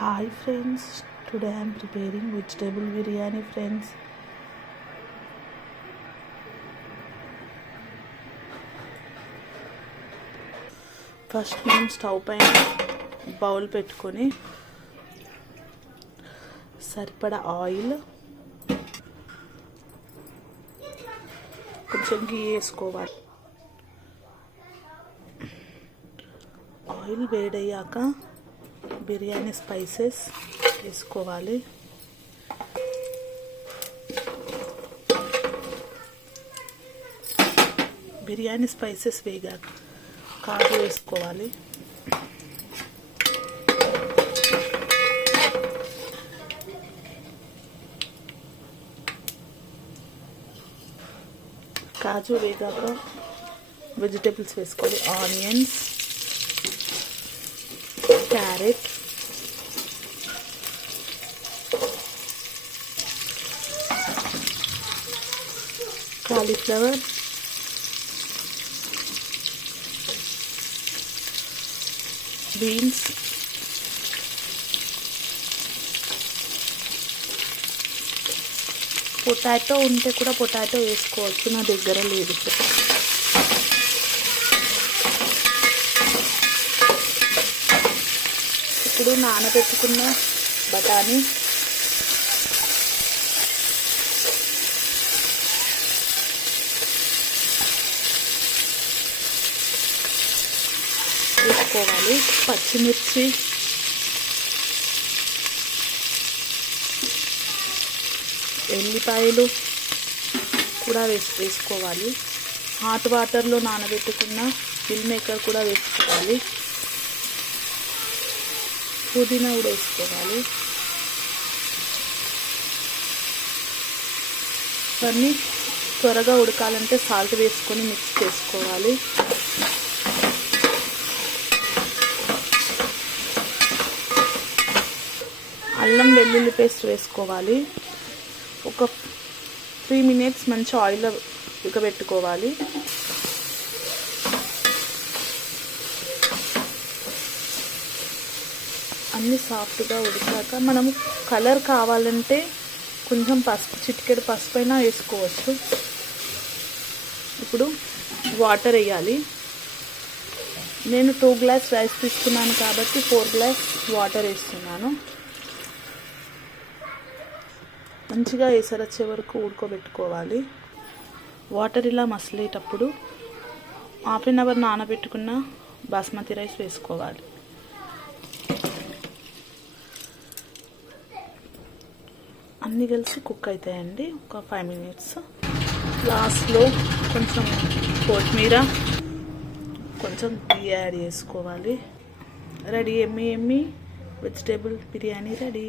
Hi friends, today I am preparing vegetable biryani friends. First మనం stove పైన bowl పెట్టుకొని సరిపడా ఆయిల్, కొంచెం గీ వేసుకోవాలి. ఆయిల్ వేడయ్యాక బిర్యానీ స్పైసెస్ వేసుకోవాలి. బిర్యానీ స్పైసెస్ వేగాక కాజు వేసుకోవాలి. కాజు వేగాక వెజిటేబుల్స్ వేసుకోవాలి. Onions, carrot, cauliflower, beans, potato ఉంటే కూడా పొటాటో వేసుకోవచ్చు, నా దగ్గర లేదు. ఇప్పుడు నానబెట్టుకున్న బఠానీ, వేసుకోవాలి. పచ్చిమిర్చి, ఎల్లిపాయలు కూడా వేసుకోవాలి. హాట్ వాటర్లో నానబెట్టుకున్న మిల్ మేకర్ కూడా వేసుకోవాలి. పుదీనా కూడా వేసుకోవాలి. ఇవన్నీ త్వరగా ఉడకాలంటే సాల్ట్ వేసుకొని మిక్స్ చేసుకోవాలి. అల్లం వెల్లుల్లి పేస్ట్ వేసుకోవాలి. ఒక 3 minutes మంచి ఆయిల్లో ఉడకబెట్టుకోవాలి. అన్నీ సాఫ్ట్గా ఉడికాక మనము కలర్ కావాలంటే కొంచెం పసుపు, చిటికెడు పసుపు అయినా వేసుకోవచ్చు. ఇప్పుడు వాటర్ వేయాలి. నేను 2 గ్లాస్ రైస్ తీసుకున్నాను కాబట్టి 4 గ్లాస్ వాటర్ వేస్తున్నాను. మంచిగా ఎసరొచ్చే వరకు ఉడకబెట్టుకోవాలి. వాటర్ ఇలా మసలేటప్పుడు 1/2 hour నానబెట్టుకున్న బాస్మతి రైస్ వేసుకోవాలి. అన్నీ కలిసి కుక్ అవుతాయండి ఒక 5 minutes. లాస్ట్లో కొంచెం కొత్తిమీర, కొంచెం ఘీ యాడ్ చేసుకోవాలి. రెడీ, ఎమ్మి వెజిటేబుల్ బిర్యానీ రెడీ.